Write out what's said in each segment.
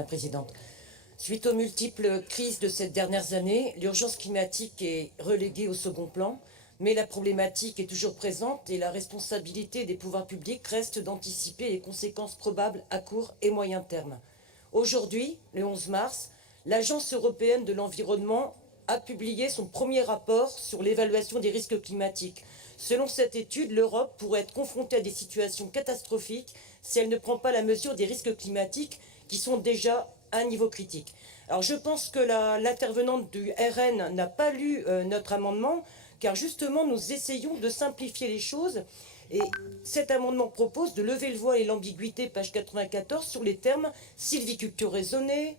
la Présidente. Suite aux multiples crises de ces dernières années, l'urgence climatique est reléguée au second plan, mais la problématique est toujours présente et la responsabilité des pouvoirs publics reste d'anticiper les conséquences probables à court et moyen terme. Aujourd'hui, le 11 mars, l'Agence européenne de l'environnement a publié son premier rapport sur l'évaluation des risques climatiques. Selon cette étude, l'Europe pourrait être confrontée à des situations catastrophiques si elle ne prend pas la mesure des risques climatiques qui sont déjà à un niveau critique. Alors je pense que l'intervenante du RN n'a pas lu notre amendement, car justement nous essayons de simplifier les choses. Et cet amendement propose de lever le voile et l'ambiguïté, page 94, sur les termes sylviculture raisonnée,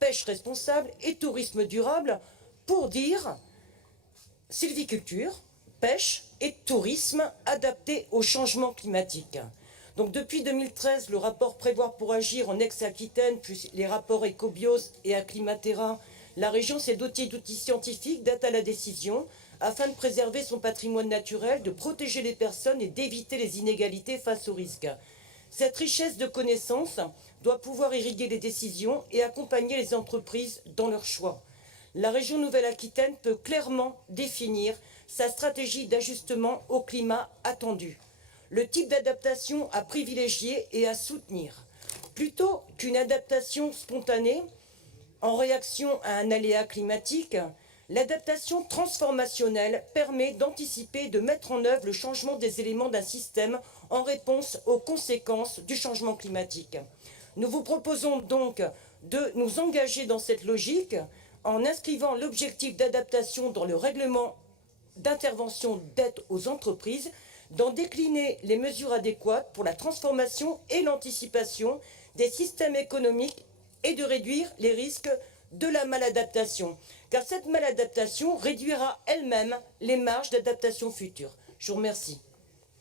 pêche responsable et tourisme durable, pour dire sylviculture, pêche et tourisme adaptés au changement climatique. Donc depuis 2013, le rapport Prévoir pour agir en ex-Aquitaine, puis les rapports Ecobios et Acclimatera, la région s'est dotée d'outils scientifiques d'aide à la décision afin de préserver son patrimoine naturel, de protéger les personnes et d'éviter les inégalités face aux risques. Cette richesse de connaissances doit pouvoir irriguer les décisions et accompagner les entreprises dans leurs choix. La région Nouvelle-Aquitaine peut clairement définir sa stratégie d'ajustement au climat attendu, le type d'adaptation à privilégier et à soutenir. Plutôt qu'une adaptation spontanée en réaction à un aléa climatique, l'adaptation transformationnelle permet d'anticiper et de mettre en œuvre le changement des éléments d'un système en réponse aux conséquences du changement climatique. Nous vous proposons donc de nous engager dans cette logique en inscrivant l'objectif d'adaptation dans le règlement d'intervention d'aide aux entreprises, d'en décliner les mesures adéquates pour la transformation et l'anticipation des systèmes économiques et de réduire les risques de la maladaptation, car cette maladaptation réduira elle-même les marges d'adaptation futures. Je vous remercie.